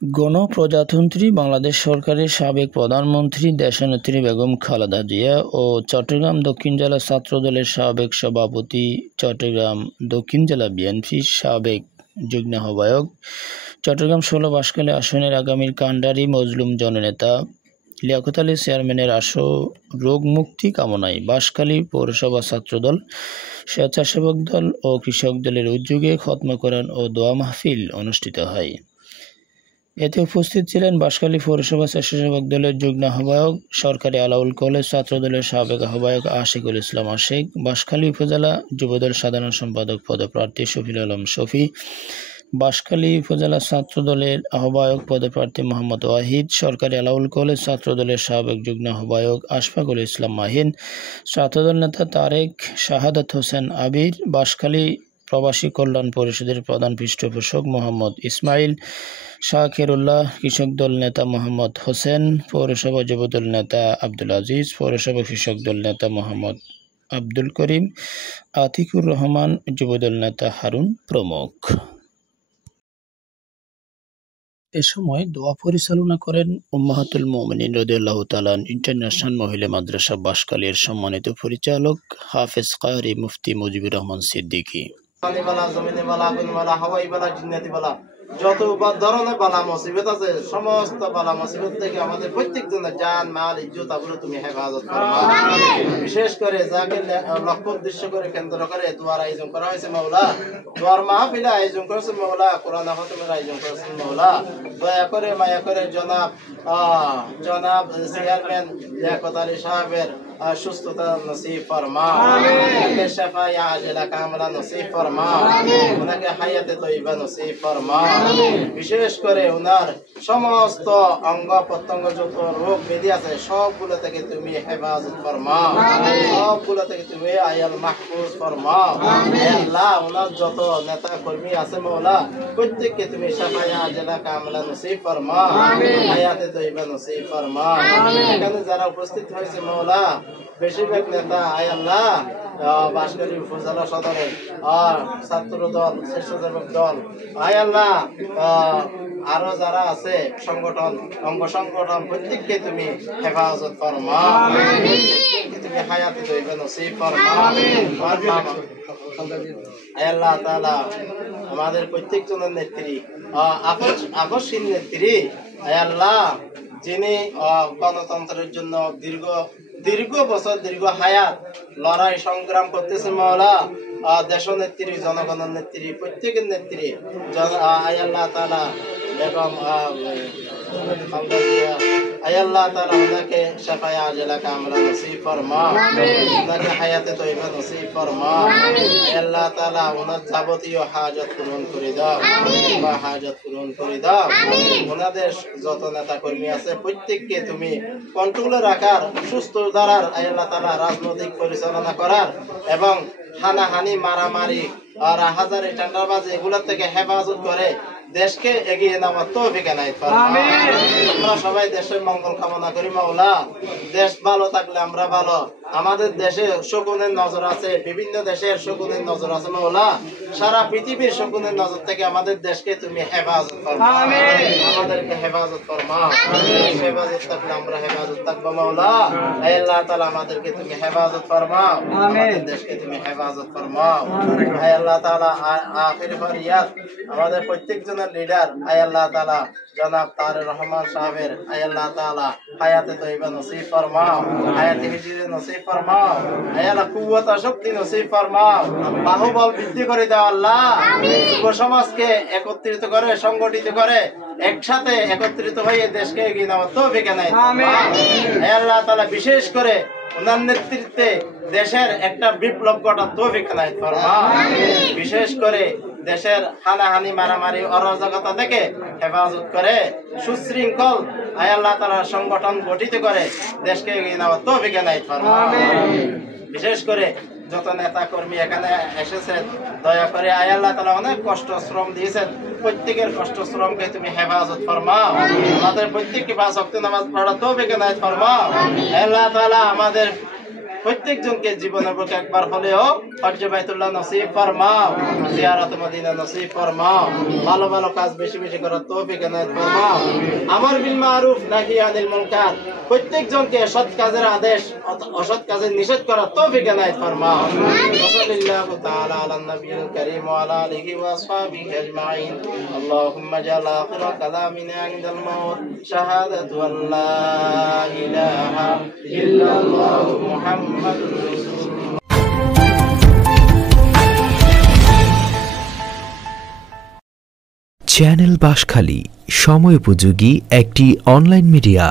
গণপ্রজাতন্ত্রী বাংলাদেশ সরকারের সাবেক প্রধানমন্ত্রী দেশনেত্রী বেগম খালেদা জিয়া ও চট্টগ্রাম দক্ষিণ জেলা ছাত্রদলের সাবেক সভাপতি, চট্টগ্রাম দক্ষিণ জেলা বিএনপির সাবেক যুগ্ম আহ্বায়ক, চট্টগ্রাম ১৬ বাঁশখালী আসনের আগামীর কান্ডারি মজলুম জননেতা লিয়াকত আলী চেয়ারম্যানের রোগ মুক্তি কামনায় বাঁশখালী পৌরসভা ছাত্রদল, স্বেচ্ছাসেবক দল ও কৃষক দলের উদ্যোগে খতম কোরআন ও দোয়া মাহফিল অনুষ্ঠিত হয়। এতে উপস্থিত ছিলেন বাঁশখালী পৌরসভা স্বেচ্ছাসেবক দলের যুগ্ম আহ্বায়ক, সরকারি আলাউল কলেজ ছাত্রদলের সাবেক আহ্বায়ক আশিকুল ইসলাম আশিক, বাঁশখালী উপজেলা যুবদল সাধারণ সম্পাদক পদপ্রার্থী শফিউল আলম শফি, বাঁশখালী উপজেলা ছাত্রদলের আহ্বায়ক পদপ্রার্থী মোহাম্মদ ওয়াহিদ, সরকারি আলাউল কলেজ ছাত্রদলের সাবেক যুগ্ম আহ্বায়ক আশফাকুল ইসলাম মাহিন, ছাত্রদল নেতা তারেক শাহাদাত হোসেন আবির, বাঁশখালী প্রবাসী কল্যাণ পরিষদের প্রধান পৃষ্ঠপোষক মোহাম্মদ ইসমাইল, শাকিরুল্লাহ, কৃষক দল নেতা মোহাম্মদ হোসেন, পৌরসভা যুবদল নেতা আব্দুল আজিজ, পৌরসভা কৃষক দল নেতা মোহাম্মদ আব্দুল করিম, আতিকুর রহমান, যুবদল নেতা হারুন প্রমুখ। এ সময় দোয়া পরিচালনা করেন উম্মাহাতুল মুমিনিন রাদিয়াল্লাহু তাআলা ইন্টারন্যাশনাল মহিলা মাদ্রাসা বাঁশখালীর সম্মানিত পরিচালক হাফেজ কারি মুফতি মুজিবুর রহমান সিদ্দিকী। যত ধরনের বালা মুসিবত আছে, সমস্ত বালা মুসিবত থেকে আমাদের প্রত্যেকজনের জান মাল ইজ্জত আবরু তুমি হেফাজত করো। বিশেষ করে যাকে লক্ষ্য উদ্দেশ্য করে কেন্দ্র করে দোয়ার আয়োজন করা হয়েছে মাওলা, দোয়ার মাহফিল আয়োজন করেছে মাওলা, কোরআন খতমের আয়োজন করেছেন মাওলা, দয়া করে মায়া করে জনাব চেয়ারম্যান লিয়াকত আলী সাহেবের সুস্থতা নসিব ফরমাও, ওনাকে শাফায়ে আজিলা কামলা নসিব ফরমাও, ওনাকে হায়াতে তয়্যিবা নসিব ফরমাও। বিশেষ করে ওনার সমস্ত অঙ্গ প্রত্যঙ্গ যত রোগ ব্যাধি আছে সবগুলো থেকে তুমি হেফাজত ফরমাও, সবগুলো থেকে তুমি আয়াল মাহফুজ ফরমাও। আল্লাহ, ওনার যত নেতা কর্মী আছে মাওলা, প্রত্যেককে তুমি শাফায়ে আজিলা কামলা নসিব ফরমাও, হায়াতে তয়্যিবা নসিব ফরমাও। এখানে যারা উপস্থিত হয়েছে মাওলা, বেশিরভাগ নেতা আয় আল্লাহ বাঁশখালী উপজেলা সদরের ছাত্র দল, স্বেচ্ছাসেবক দল, আয় আল্লাহ আরো যারা আছে সংগঠন, অঙ্গ সংগঠন, প্রত্যেককে তুমি হেফাজত ফরমাও, তুমি হায়াতে তয়্যিবা নসিব ফরমাও। আয় আল্লাহ তাআলা আমাদের প্রত্যেকজনের নেত্রী, আপসহীন নেত্রী, আয় আল্লাহ যিনি গণতন্ত্রের জন্য দীর্ঘ বছর দীর্ঘ হায়াত লড়াই সংগ্রাম করতেছে মাওলা, দেশ নেত্রী, জনগণের নেত্রী, প্রত্যেকের নেত্রী আয় আল্লাহ তাআলা বেগম আল্লাহ তাআলা ওনাকে শাফায়ে আজিলা কামলা নসিব ফরমাও, ওনাকে হায়াতে তয়্যিবা নসিব ফরমাও। আল্লাহ তাআলা ওনার যাবতীয় হাজত পূরণ করে দাও, বা হাজত পূরণ করে দাও। ওনাদের যত নেতা কর্মী আছে প্রত্যেককে তুমি কন্ট্রোলে রাখার, সুস্থ ধারার আল্লাহ তাআলা রাজনৈতিক পরিচালনা করার এবং হানাহানি, মারামারি আর হাজারি টেন্ডারবাজি এগুলোর থেকে হেফাজত করে দেশকে এগিয়ে নেওয়ার তৌফিক এনায়েত ফরমাও। আমরা সবাই দেশের মঙ্গল কামনা করি মাওলা। দেশ ভালো থাকলে আমরা ভালো। আমাদের দেশে শকুনের নজর আছে, বিভিন্ন দেশের শকুনের নজর আছে মাওলা, সারা পৃথিবীর শকুনের নজর থেকে আমাদের দেশকে তুমি হেফাজত ফরমাও, আমাদেরকে হেফাজত ফরমাও। হেফাজত থাকলে আমরা হেফাজত থাকবো মাওলা। আল্লাহ তাআলা আমাদেরকে তুমি হেফাজত ফরমাও, আমাদের দেশকে তুমি হেফাজত ফরমাও। আল্লাহ তাআলা আখির ফরিয়াদ আমাদের প্রত্যেকজনের লিডার আল্লাহ তাআলা জনাব তারেক রহমান সাহেবের আল্লাহ তাআলা হায়াতে তয়্যিবা নসিব ফরমাও, হায়াতে হিজরি নসিব ফরমাও, আল্লাহ কুওয়াত শক্তি নসিব ফরমাও, বাহুবল বৃদ্ধি করে দাও আল্লাহ। যুব সমাজকে একত্রিত করে, সংগঠিত করে, একসাথে একত্রিত হয়ে দেশকে এগিয়ে নেওয়ার তৌফিক এনায়েত ফরমাও। আল্লাহ তাআলা বিশেষ করে ওনার নেতৃত্বে দেশের একটা বিপ্লব ঘটার তৌফিক এনায়েত ফরমাও। বিশেষ করে দেশের হানাহানি, মারামারি, অরাজকতা থেকে হেফাজত করে সুশৃঙ্খল আল্লাহ তাআলা সংগঠন গঠিত করে দেশকে এগিয়ে নেওয়ার তৌফিক এনায়েত ফরমাও। বিশেষ করে যত নেতা কর্মী এখানে এসেছেন, দয়া করে আল্লাহ তাআলা অনেক কষ্ট শ্রম দিয়েছেন, প্রত্যেকের কষ্ট শ্রমকে তুমি হেফাজত ফরমাও। আমাদের প্রত্যেককে 5 ওয়াক্ত নামাজ পড়ার তৌফিক এনায়েত ফরমাও। আল্লাহ তাআলা আমাদের প্রত্যেকজনকে জীবনের পক্ষে একবার হলেও হজ্জ বাইতুল্লাহ নসিব ফরমাও, জিয়ারত মদিনা নসিব ফরমাও, ভালো ভালো কাজ বেশি বেশি করার তৌফিক এনায়েত ফরমাও। আমর বিল মারুফ নাহি আনিল মুনকার, প্রত্যেকজনকে সৎ কাজের আদেশ অসৎ কাজের নিষেধ করার তৌফিক এনায়েত ফরমাও। সাল্লাল্লাহু তাআলা আলা নবিয়িল কারীম ওয়া আলা আলিহি ওয়া আসহাবিহি আজমাইন। আল্লাহুম্মা জাল আখির কালামিনা ইনদাল মাউত শাহাদাতু আল্লা ইলাহা ইল্লাল্লাহু মুহাম্মাদুর রাসূলুল্লাহ। চ্যানেল বাঁশখালী সময়োপযোগী একটি অনলাইন মিডিয়া।